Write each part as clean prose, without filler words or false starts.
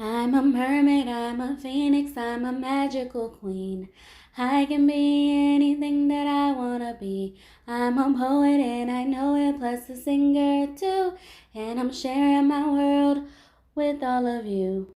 I'm a mermaid, I'm a phoenix, I'm a magical queen. I can be anything that I wanna be. I'm a poet and I know it, plus a singer too. And I'm sharing my world with all of you.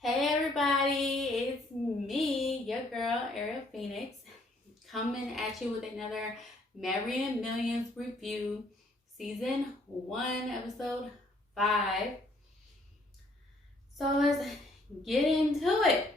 Hey everybody, it's me, your girl, Ariel Phoenix, coming at you with another Marrying Millions review, season 1, episode 5. So let's get into it.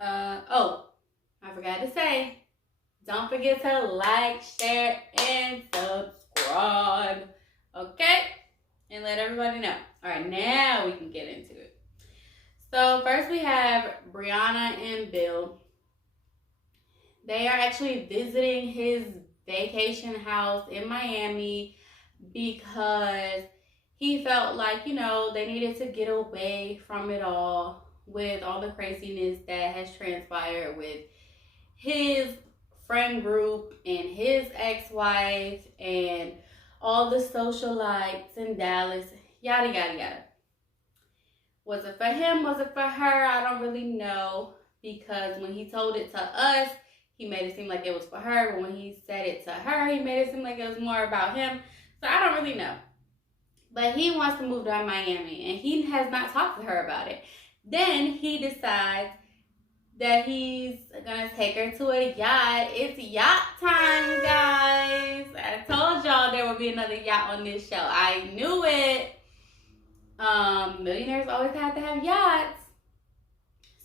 I forgot to say, don't forget to like, share, and subscribe. Okay? And let everybody know. All right, now we can get into it. So first we have Brianna and Bill. They are actually visiting his vacation house in Miami because he felt like, they needed to get away from it all with all the craziness that has transpired with his friend group and his ex-wife and all the socialites in Dallas, yada, yada, yada. Was it for him? Was it for her? I don't really know, because when he told it to us, he made it seem like it was for her. But when he said it to her, he made it seem like it was more about him. So I don't really know. But he wants to move to Miami, and he has not talked to her about it. Then he decides that he's going to take her to a yacht. It's yacht time, guys. I told y'all there would be another yacht on this show. I knew it. Millionaires always have to have yachts.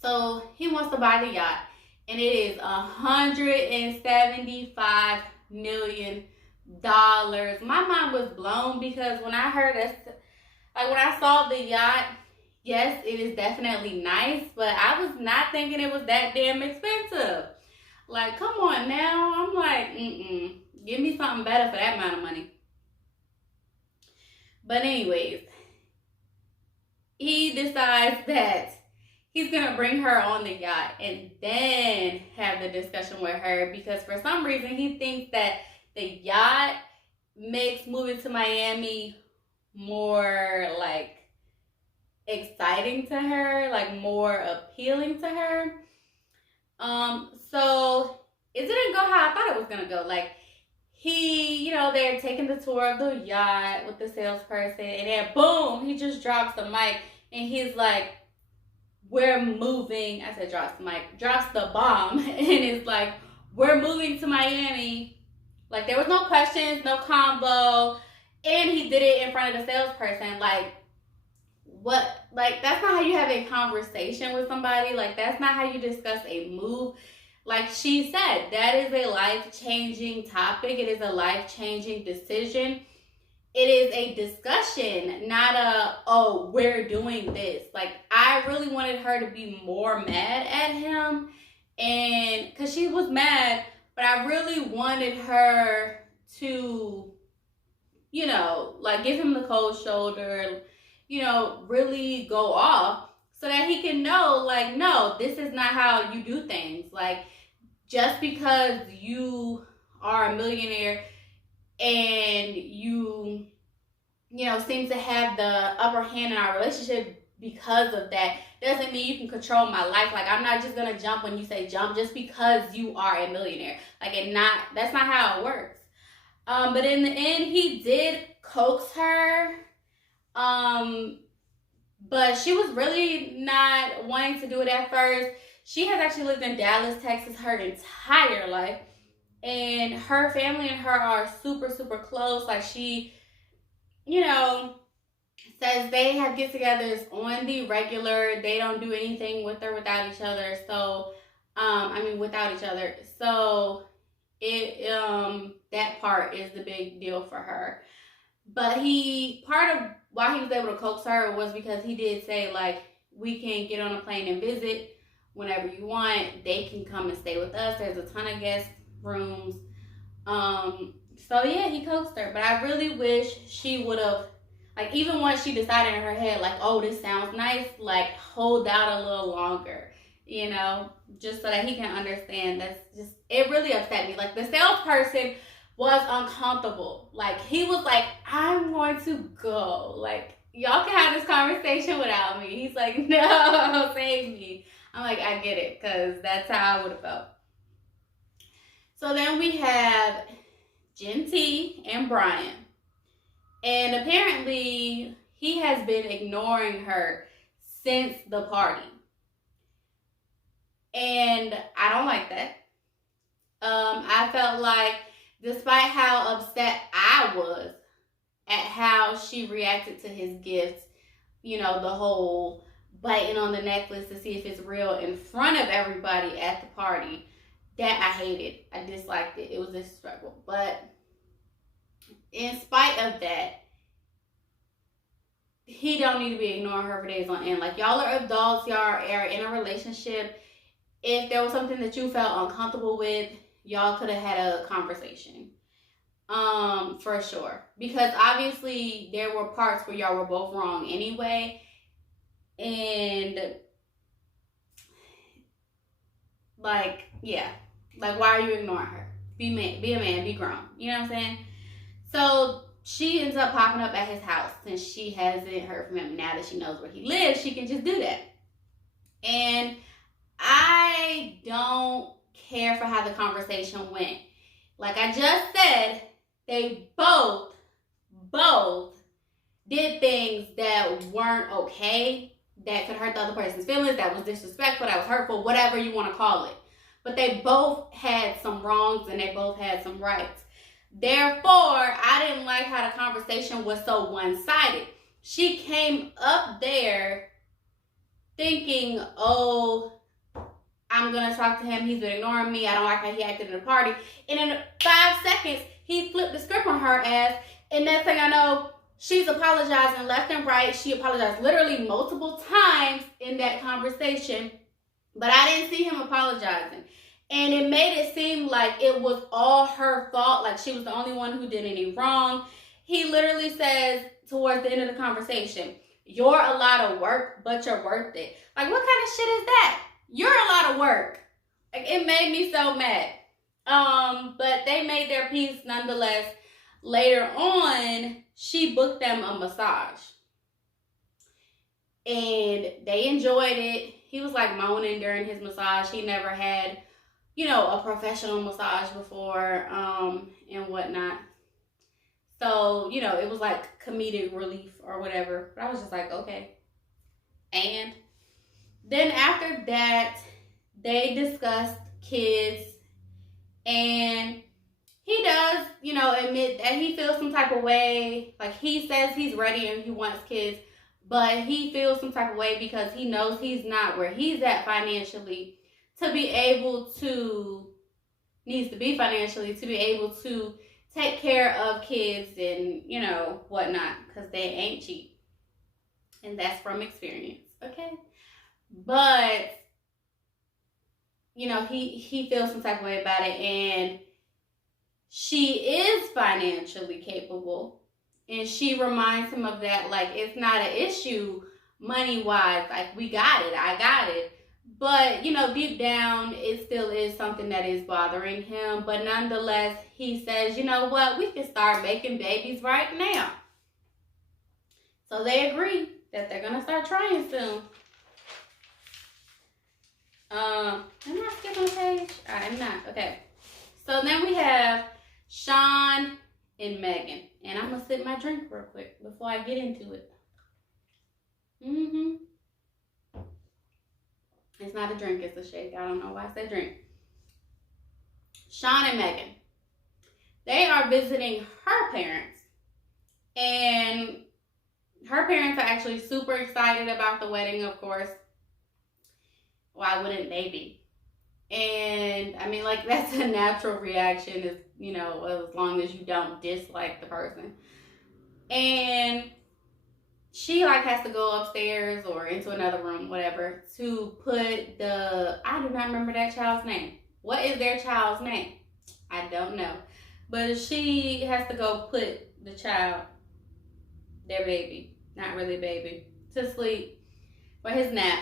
So he wants to buy the yacht, and it is $175 million. My mind was blown, because when I heard this, when I saw the yacht, yes, it is definitely nice, but I was not thinking it was that damn expensive. Like, come on now. I'm like, give me something better for that amount of money. But anyways, he decides that he's going to bring her on the yacht and then have the discussion with her, because for some reason he thinks that the yacht makes moving to Miami more exciting to her, more appealing to her. So it didn't go how I thought it was going to go. They're taking the tour of the yacht with the salesperson, and then boom, he just drops the mic, and he's like, we're moving. I said drops the mic, drops the bomb, and it's like, we're moving to Miami. There was no questions, no combo, and he did it in front of the salesperson. What? That's not how you have a conversation with somebody. That's not how you discuss a move. Like she said, that is a life-changing topic. It is a life-changing decision. It is a discussion, not we're doing this. I really wanted her to be more mad at him, and because she was mad, but I really wanted her to, give him the cold shoulder, really go off, so that he can know, no, this is not how you do things. Just because you are a millionaire and you seem to have the upper hand in our relationship because of that, doesn't mean you can control my life. I'm not just gonna jump when you say jump just because you are a millionaire. That's not how it works. But in the end, he did coax her. But she was really not wanting to do it at first. She has actually lived in Dallas, Texas her entire life. And her family and her are super, super close. she, says they have get-togethers on the regular. They don't do anything with or without each other. So, without each other. So, that part is the big deal for her. But part of why he was able to coax her was because he did say, we can get on a plane and visit whenever you want. They can come and stay with us. There's a ton of guest rooms. So yeah, he coaxed her. But I really wish she would have, even once she decided in her head, oh, this sounds nice, hold out a little longer, just so that he can understand. It really upset me. The salesperson was uncomfortable. Like, he was like, I'm going to go. Like, y'all can have this conversation without me. He's like, no, save me. I'm like, I get it, because that's how I would have felt. So then we have Jen T and Brian. And apparently, he has been ignoring her since the party. And I don't like that. I felt like, despite how upset I was at how she reacted to his gifts, you know, the whole biting on the necklace to see if it's real in front of everybody at the party, that I hated. I disliked it. It was disrespectful. But in spite of that, he don't need to be ignoring her for days on end. Like, y'all are adults. Y'all are in a relationship. If there was something that you felt uncomfortable with, y'all could have had a conversation. For sure. Because obviously there were parts where y'all were both wrong anyway. And like, yeah. Like, why are you ignoring her? Be a man, be grown. You know what I'm saying? So she ends up popping up at his house since she hasn't heard from him. Now that she knows where he lives, she can just do that. And I don't care for how the conversation went. Like I just said, they both did things that weren't okay, that could hurt the other person's feelings, that was disrespectful, that was hurtful, whatever you want to call it. But they both had some wrongs and they both had some rights. Therefore, I didn't like how the conversation was so one-sided. She came up there thinking, oh, I'm going to talk to him. He's been ignoring me. I don't like how he acted in the party. And in 5 seconds, he flipped the script on her ass. And next thing I know, she's apologizing left and right. She apologized literally multiple times in that conversation. But I didn't see him apologizing. And it made it seem like it was all her fault. Like she was the only one who did any wrong. He literally says towards the end of the conversation, you're a lot of work, but you're worth it. Like, what kind of shit is that? You're a lot of work. Like, it made me so mad. But they made their peace nonetheless. Later on, she booked them a massage. And they enjoyed it. He was like moaning during his massage. He never had, you know, a professional massage before, and whatnot. So, you know, it was like comedic relief or whatever. But I was just like, okay. And then after that, they discussed kids. And he does, you know, admit that he feels some type of way. Like, he says he's ready and he wants kids. But he feels some type of way because he knows he's not where he's at financially to be able to, needs to be financially to be able to take care of kids and, you know, whatnot, because they ain't cheap. And that's from experience, okay? But, you know, he feels some type of way about it, and she is financially capable. And she reminds him of that, like, it's not an issue money-wise. Like, we got it. I got it. But, you know, deep down, it still is something that is bothering him. But nonetheless, he says, you know what? We can start making babies right now. So they agree that they're going to start trying soon. Am I skipping a page? I am not. Okay. So then we have Sean and Megan. And I'm going to sip my drink real quick before I get into it. It's not a drink, it's a shake. I don't know why I said drink. Sean and Megan. They are visiting her parents. And her parents are actually super excited about the wedding, of course. Why wouldn't they be? And, I mean, like, that's a natural reaction, is, you know, as long as you don't dislike the person. And she, like, has to go upstairs or into another room, whatever, to put the, I do not remember that child's name. What is their child's name? I don't know. But she has to go put the child, their baby, not really baby, to sleep for his nap.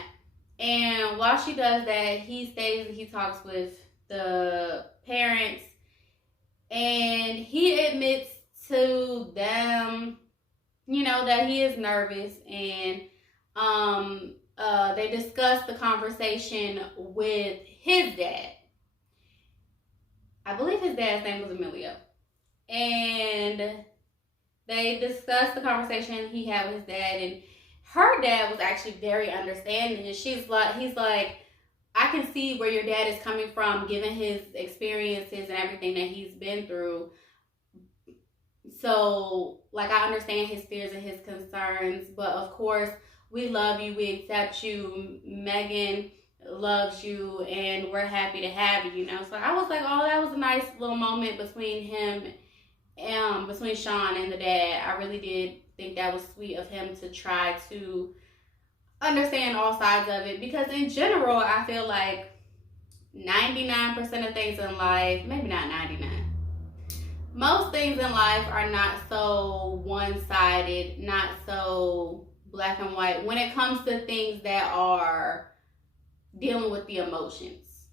And while she does that, he stays and he talks with the parents. And and he admits to them, you know, that he is nervous, and they discuss the conversation with his dad. I believe his dad's name was Emilio. And they discussed the conversation he had with his dad, and her dad was actually very understanding. And he's like, I can see where your dad is coming from, given his experiences and everything that he's been through. So, like, I understand his fears and his concerns, but of course, we love you, we accept you, Megan loves you, and we're happy to have you, you know. So I was like, oh, that was a nice little moment between him, between Sean and the dad. I really did think that was sweet of him to try to understand all sides of it, because in general, I feel like 99% of things in life, maybe not 99, most things in life are not so one-sided, not so black and white when it comes to things that are dealing with the emotions,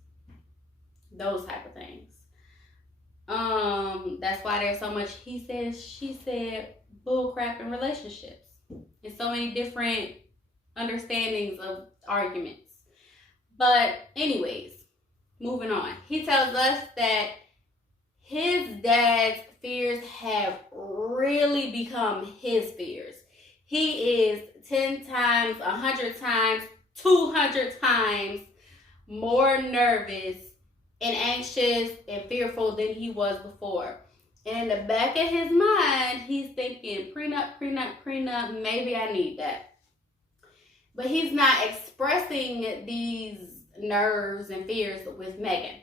those type of things. That's why there's so much he said, she said, bullcrap in relationships, and so many different understandings of arguments. But anyways, moving on. He tells us that his dad's fears have really become his fears. He is 10 times, 100 times, 200 times more nervous and anxious and fearful than he was before. And in the back of his mind, he's thinking, prenup, maybe I need that. But he's not expressing these nerves and fears with Megan,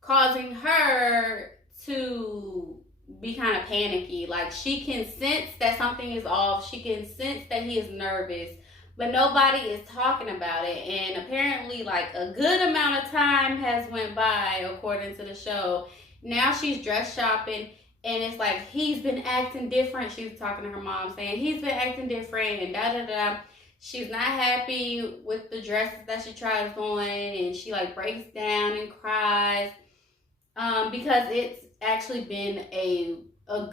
causing her to be kind of panicky. Like, she can sense that something is off. She can sense that he is nervous, but nobody is talking about it. And apparently, like, a good amount of time has went by, according to the show. Now she's dress shopping, and it's like, he's been acting different. She's talking to her mom, saying he's been acting different, and da-da-da. She's not happy with the dresses that she tries on, and she, like, breaks down and cries, because it's actually been a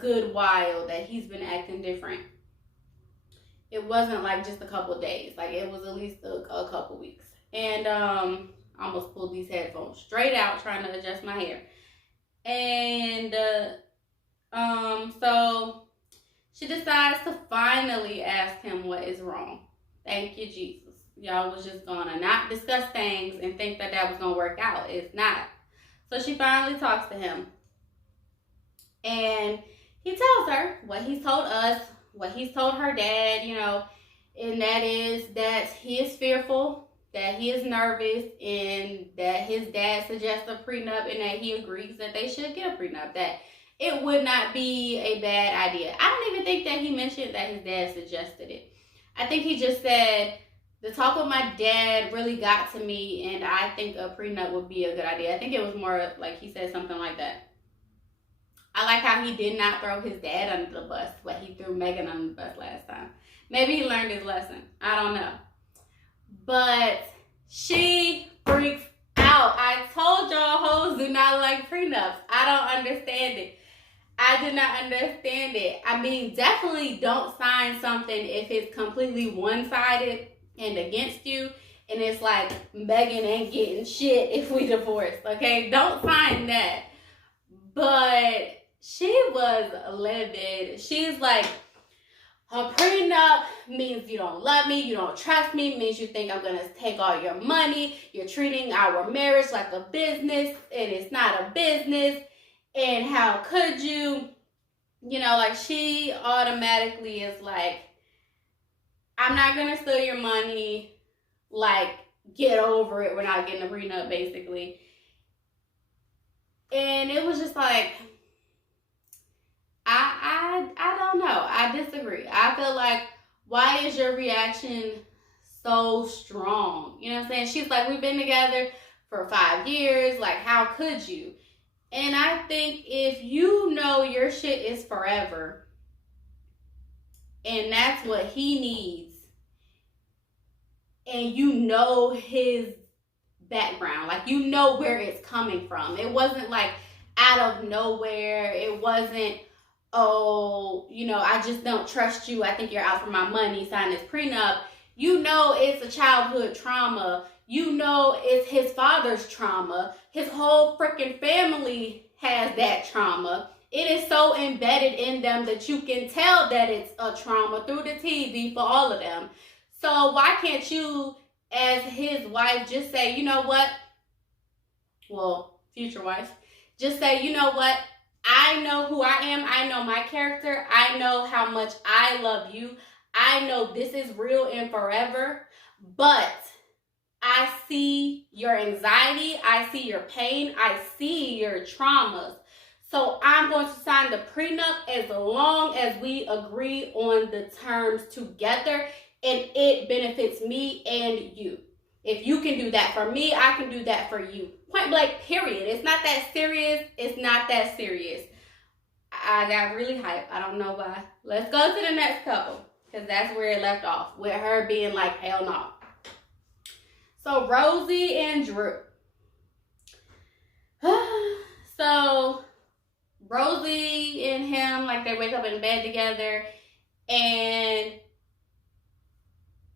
good while that he's been acting different. It wasn't like just a couple days. Like, it was at least a couple weeks. And I almost pulled these headphones straight out trying to adjust my hair. And so she decides to finally ask him what is wrong. Thank you, Jesus. Y'all was just gonna not discuss things and think that was gonna work out. It's not. So she finally talks to him. And he tells her what he's told us, what he's told her dad, you know, and that is that he is fearful, that he is nervous, and that his dad suggests a prenup, and that he agrees that they should get a prenup, that it would not be a bad idea. I don't even think that he mentioned that his dad suggested it. I think he just said, the talk with my dad really got to me, and I think a prenup would be a good idea. I think it was more like he said something like that. I like how he did not throw his dad under the bus, but he threw Megan under the bus last time. Maybe he learned his lesson. I don't know. But she freaks out. I told y'all, hoes do not like prenups. I don't understand it. I do not understand it. I mean, definitely don't sign something if it's completely one-sided and against you, and it's like, Megan ain't getting shit if we divorce, okay? Don't sign that. But she was livid. She's like, a prenup means you don't love me, you don't trust me, means you think I'm gonna take all your money, you're treating our marriage like a business, and it's not a business, and how could you? You know, like, she automatically is like, I'm not gonna steal your money, like, get over it, we're not getting a prenup, basically. And it was just like, I don't know. I disagree. I feel like, why is your reaction so strong? You know what I'm saying? She's like, we've been together for 5 years. Like, how could you? And I think if you know your shit is forever, and that's what he needs, and you know his background, like, you know where it's coming from. It wasn't like out of nowhere. It wasn't, oh, I just don't trust you. I think you're out for my money. Sign this prenup. It's a childhood trauma. It's his father's trauma. His whole freaking family has that trauma. It is so embedded in them that you can tell that it's a trauma through the TV for all of them. So why can't you, as his wife, just say, you know what? Well, future wife, just say, you know what? I know who I am. I know my character. I know how much I love you. I know this is real and forever, but I see your anxiety. I see your pain. I see your traumas. So I'm going to sign the prenup as long as we agree on the terms together and it benefits me and you. If you can do that for me, I can do that for you. Point blank, period. It's not that serious. It's not that serious. I got really hyped. I don't know why. Let's go to the next couple, because that's where it left off, with her being like, hell no. So Rosie and Drew. So Rosie and him, like, they wake up in bed together and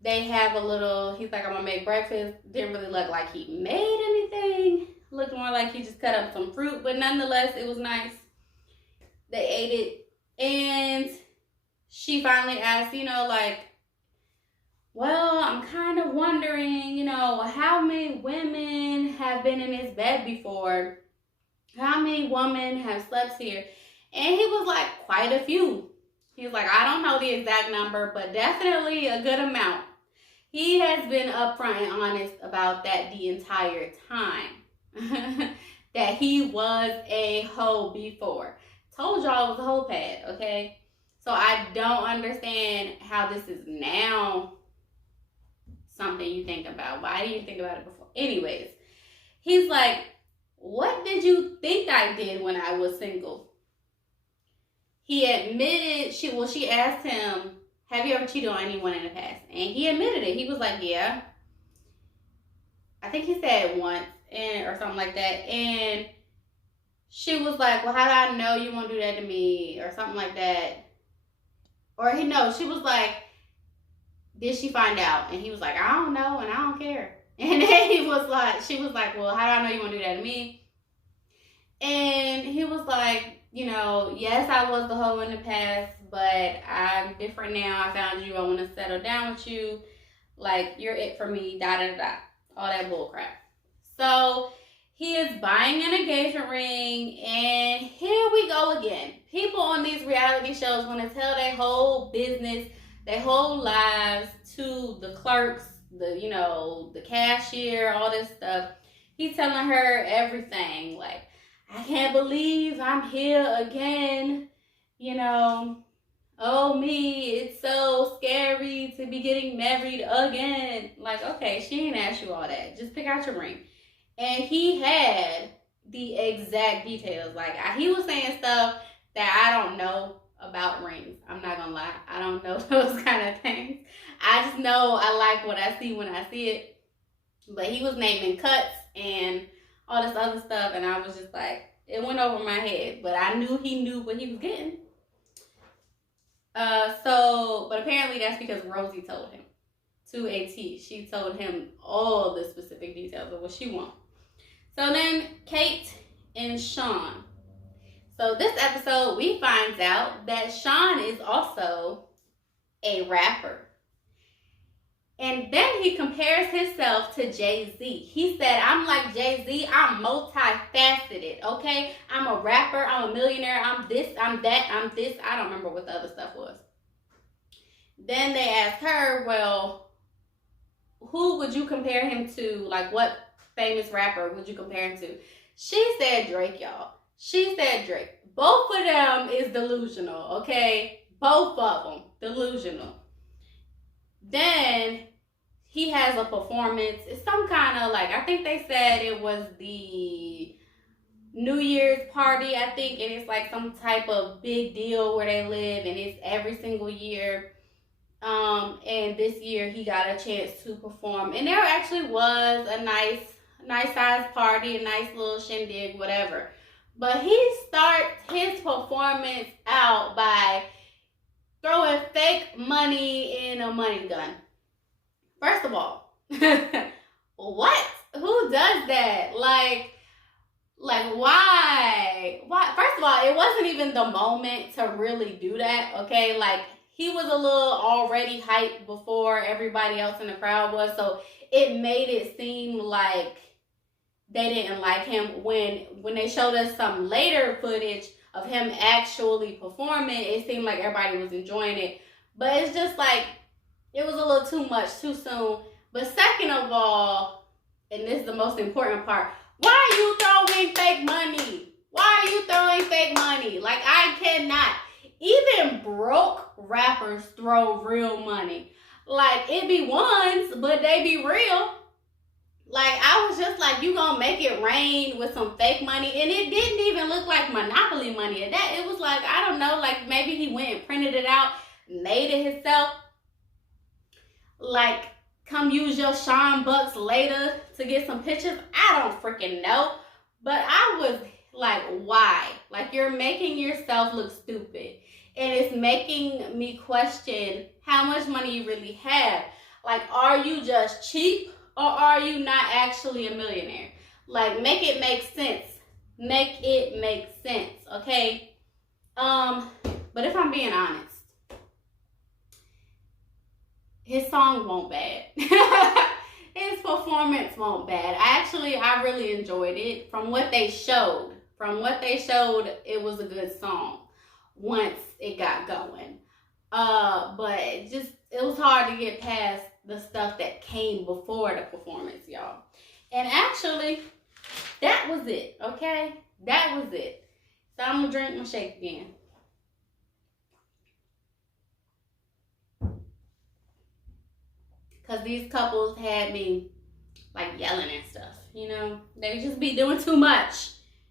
they have a little, he's like, I'm gonna make breakfast. Didn't really look like he made anything. Looked more like he just cut up some fruit, but nonetheless, it was nice. They ate it. And she finally asked, well, I'm kind of wondering, how many women have been in this bed before? How many women have slept here? And he was like, quite a few. He was like, I don't know the exact number, but definitely a good amount. He has been upfront and honest about that the entire time. That he was a hoe before. Told y'all it was a hoe pad, okay? So I don't understand how this is now something you think about. Why didn't you think about it before? Anyways, he's like, what did you think I did when I was single? He admitted, she asked him, have you ever cheated on anyone in the past? And he admitted it. He was like, yeah. I think he said once or something like that. And she was like, well, how do I know you won't do that to me? Or something like that. Or she was like, did she find out? And he was like, I don't know and I don't care. And then she was like, well, how do I know you won't do that to me? And he was like, yes, I was the hoe in the past, but I'm different now. I found you. I want to settle down with you. Like, you're it for me, da da da. All that bull crap. So he is buying an engagement ring, and here we go again. People on these reality shows want to tell their whole business, their whole lives to the clerks, the cashier, all this stuff. He's telling her everything. Like, I can't believe I'm here again. Oh me, it's so scary to be getting married again. Like, okay, she ain't asked you all that. Just pick out your ring. And he had the exact details. Like, he was saying stuff that I don't know about rings. I'm not gonna lie. I don't know those kind of things. I just know I like what I see when I see it. But he was naming cuts and all this other stuff, and I was just like, it went over my head. But I knew he knew what he was getting. But apparently that's because Rosie told him to a T. She told him all the specific details of what she wants. So then Kate and Sean. So this episode, we find out that Sean is also a rapper. And then he compares himself to Jay-Z. He said, I'm like Jay-Z. I'm multifaceted, okay? I'm a rapper. I'm a millionaire. I'm this. I'm that. I'm this. I don't remember what the other stuff was. Then they asked her, well, who would you compare him to? Like, what famous rapper would you compare him to? She said Drake, y'all. She said Drake. Both of them is delusional, okay? Both of them delusional. Then he has a performance. It's some kind of, like, I think they said it was the New Year's party, I think. And it's like some type of big deal where they live. And it's every single year. And this year he got a chance to perform. And there actually was a nice size party, a nice little shindig, whatever. But he starts his performance out by throwing fake money in a money gun. First of all, what? Who does that? Like why? First of all, it wasn't even the moment to really do that, okay? Like, he was a little already hyped before everybody else in the crowd was, so it made it seem like they didn't like him. When they showed us some later footage of him actually performing, it seemed like everybody was enjoying it. But it's just like, it was a little too much, too soon. But second of all, and this is the most important part, why are you throwing fake money? Why are you throwing fake money? Like, I cannot. Even broke rappers throw real money. Like, it be ones, but they be real. Like, I was just like, you gonna make it rain with some fake money? And it didn't even look like Monopoly money. It was like, I don't know, like maybe he went and printed it out, made it himself. Like, come use your Sean Bucks later to get some pictures. I don't freaking know. But I was like, why? Like, you're making yourself look stupid. And it's making me question how much money you really have. Like, are you just cheap or are you not actually a millionaire? Like, make it make sense. Make it make sense, okay? But if I'm being honest, his song won't bad. His performance won't bad. I really enjoyed it. From what they showed, it was a good song once it got going. But it was hard to get past the stuff that came before the performance, y'all. And actually, that was it, okay? That was it. So I'm gonna drink my shake again. Because these couples had me like yelling and stuff, you know? They just be doing too much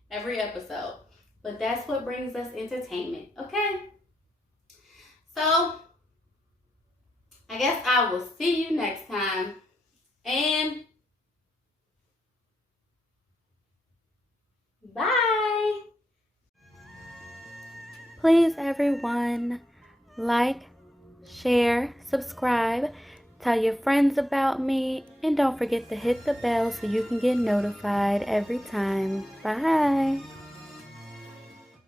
every episode. But that's what brings us entertainment, okay? So, I guess I will see you next time. And bye. Please, everyone, like, share, subscribe, tell your friends about me, and don't forget to hit the bell so you can get notified every time. Bye.